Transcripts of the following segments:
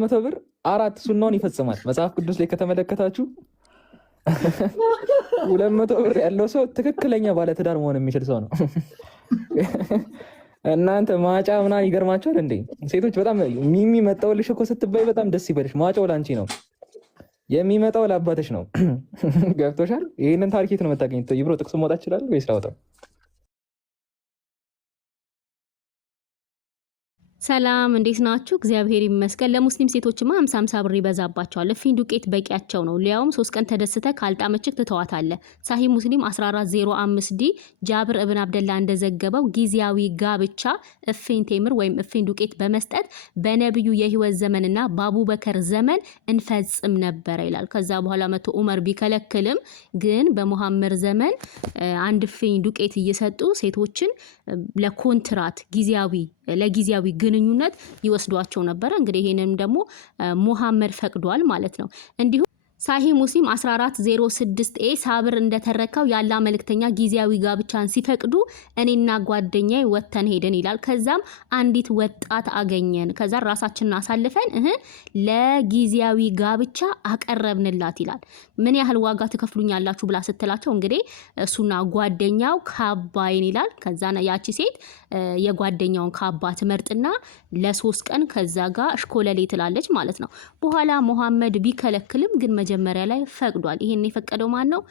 100 ብር 4 ሱናውን ይፈጽማል። መጽሐፍ ቅዱስ ላይ ከተመለከታችሁ 200 ብር ያለው ሰው ትክክለኛ ባለትዳር መሆን የሚችል ሰው ነው። እናንተ ማጫ ምናምን ይገርማችኋል እንዴ? ሴቶች በጣም ሚሚ መጣውልሽ እኮ ስትባይ በጣም ደስ ይበልሽ። ማጫው ላንቺ ነው የሚመጣው ለአባትሽ ነው። ገብቶሻል? ይህንን ታሪኬት ነው የምታገኝ። ይብሮ ጥቅስ መውጣት ይችላል ወይስ ላውጣው? ሰላም እንዴት ናችሁ? እግዚአብሔር ይመስገን። ለሙስሊም ሴቶችማ 50 ብር ይበዛባቸዋል። እፊን ዱቄት በቂያቸው ነው። ሊያውም 3 ቀን ተደስተ ካልጣመችክ ትተዋታለ። ሳሂህ ሙስሊም 1405 ዲ ጃብር እብን አብደላ እንደዘገበው ጊዜያዊ ጋብቻ እፊን ቴምር ወይም እፊን ዱቄት በመስጠት በነብዩ የህይወት ዘመንና በአቡበከር ዘመን እንፈጽም ነበር ይላል። ከዛ በኋላ መቶ ዑመር ቢከለክልም ግን በመሐመድ ዘመን አንድ እፊን ዱቄት እየሰጡ ሴቶችን ለኮንትራት ለጊዜያዊ ግንኙነት ይወስዷቸው ነበር። እንግዲህ ይሄንንም ደግሞ ሙሐመድ ፈቅዷል ማለት ነው። እንዲሁ ሳሂህ ሙስሊም 1406 ኤ ሳብር እንደተረካው ያላ መልእክተኛ ጊዜያዊ ጋብቻን ሲፈቅዱ እኔና ጓደኛዬ ወተን ሄደን ይላል። ከዛም አንዲት ወጣት አገኘን። ከዛ ራሳችንን አሳልፈን ለጊዜያዊ ጋብቻ አቀረብንላት ይላል። ምን ያህል ዋጋ ትከፍሉኛላችሁ ብላ ስትላቸው እንግዲህ እሱና ጓደኛው ካባይን ይላል። ከዛ ያቺ ሴት የጓደኛውን ካባ ትመርጥና ለ3 ቀን ከዛ ጋር እሽኮለሌ ትላለች ማለት ነው። በኋላ ሙሐመድ ቢከለክልም ግን መጀመሪያ ላይ ፈቅዷል። ይሄን የፈቀደው ማን ነው?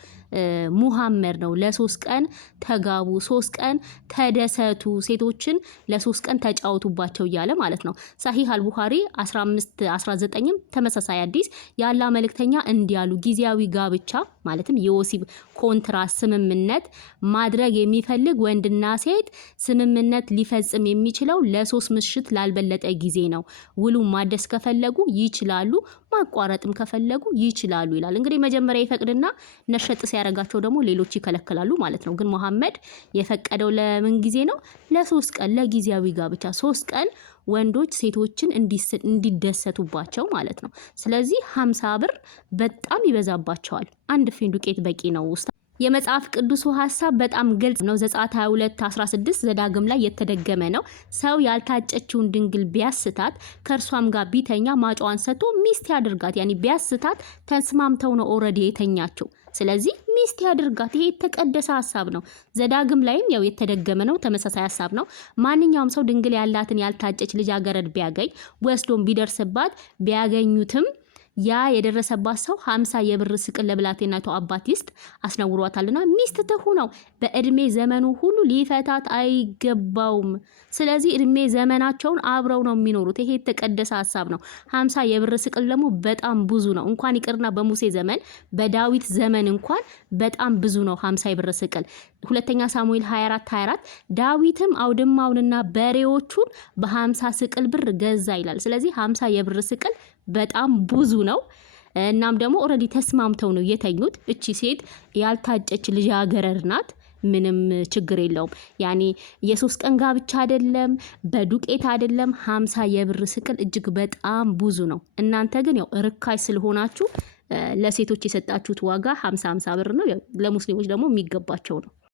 ሙሐመድ ነው። ለ3 ቀን ተጋቡ፣ 3 ቀን ተደሰቱ፣ ሴቶችን ለ3 ቀን ተጫወቱባቸው እያለ ማለት ነው። ሳሂህ አልቡኻሪ 1519ም ተመሳሳይ ሐዲስ ያላ መልእክተኛ እንዲያሉ ጊዜያዊ ጋብቻ ማለትም የወሲብ ኮንትራት ስምምነት ማድረግ የሚፈልግ ወንድና ሴት ስምምነት ሊፈጽም የሚችለው ለ3 ምሽት ላልበለጠ ጊዜ ነው። ውሉ ማደስ ከፈለጉ ይችላሉ፣ ማቋረጥም ከፈለጉ ይችላሉ ይላል። እንግዲህ መጀመሪያ ይፈቅድና ነሸጥ ሲያረጋቸው ደግሞ ሌሎች ይከለክላሉ ማለት ነው። ግን ሙሐመድ የፈቀደው ለምን ጊዜ ነው? ለ3 ቀን ለጊዜያዊ ጋብቻ 3 ቀን ወንዶች ሴቶችን እንዲደሰቱባቸው ማለት ነው። ስለዚህ 50 ብር በጣም ይበዛባቸዋል። አንድ ፊን ዱቄት በቂ ነው። የመጽሐፍ ቅዱሱ ሐሳብ በጣም ግልጽ ነው። ዘጸአት 22:16 ዘዳግም ላይ የተደገመ ነው። ሰው ያልታጨችውን ድንግል ቢያስታት ከእርሷም ጋር ቢተኛ ማጫዋን ሰጥቶ ሚስት ያድርጋት። ያኒ ቢያስታት ተስማምተው ነው ኦሬዲ የተኛቸው። ስለዚህ ሚስት ያድርጋት። ይሄ የተቀደሰ ሐሳብ ነው። ዘዳግም ላይም ያው የተደገመ ነው። ተመሳሳይ ሐሳብ ነው። ማንኛውም ሰው ድንግል ያላትን ያልታጨች ልጃገረድ ቢያገኝ ወስዶም ቢደርስባት ቢያገኙትም ያ የደረሰባት ሰው 50 የብር ስቅል ለብላቴናቱ አባት ይስጥ፣ አስነውሯታልና ሚስት ትሁነው። በእድሜ ዘመኑ ሁሉ ሊፈታት አይገባውም። ስለዚህ እድሜ ዘመናቸውን አብረው ነው የሚኖሩት። ይሄ የተቀደሰ ሐሳብ ነው። 50 የብር ስቅል ደግሞ በጣም ብዙ ነው። እንኳን ይቅርና በሙሴ ዘመን በዳዊት ዘመን እንኳን በጣም ብዙ ነው 50 የብር ስቅል። ሁለተኛ ሳሙኤል 24:24 ዳዊትም አውድማውንና በሬዎቹን በ50 ስቅል ብር ገዛ ይላል። ስለዚህ 50 የብር ስቅል በጣም ብዙ ነው። እናም ደግሞ ኦሬዲ ተስማምተው ነው የተኙት። እቺ ሴት ያልታጨች ልጃገረድ ናት። ምንም ችግር የለውም። ያኒ የ3 ቀን ጋብቻ አይደለም፣ በዱቄት አይደለም። 50 የብር ስቅል እጅግ በጣም ብዙ ነው። እናንተ ግን ያው ርካሽ ስለሆናችሁ ለሴቶች የሰጣችሁት ዋጋ 50 ብር ነው። ለሙስሊሞች ደግሞ የሚገባቸው ነው።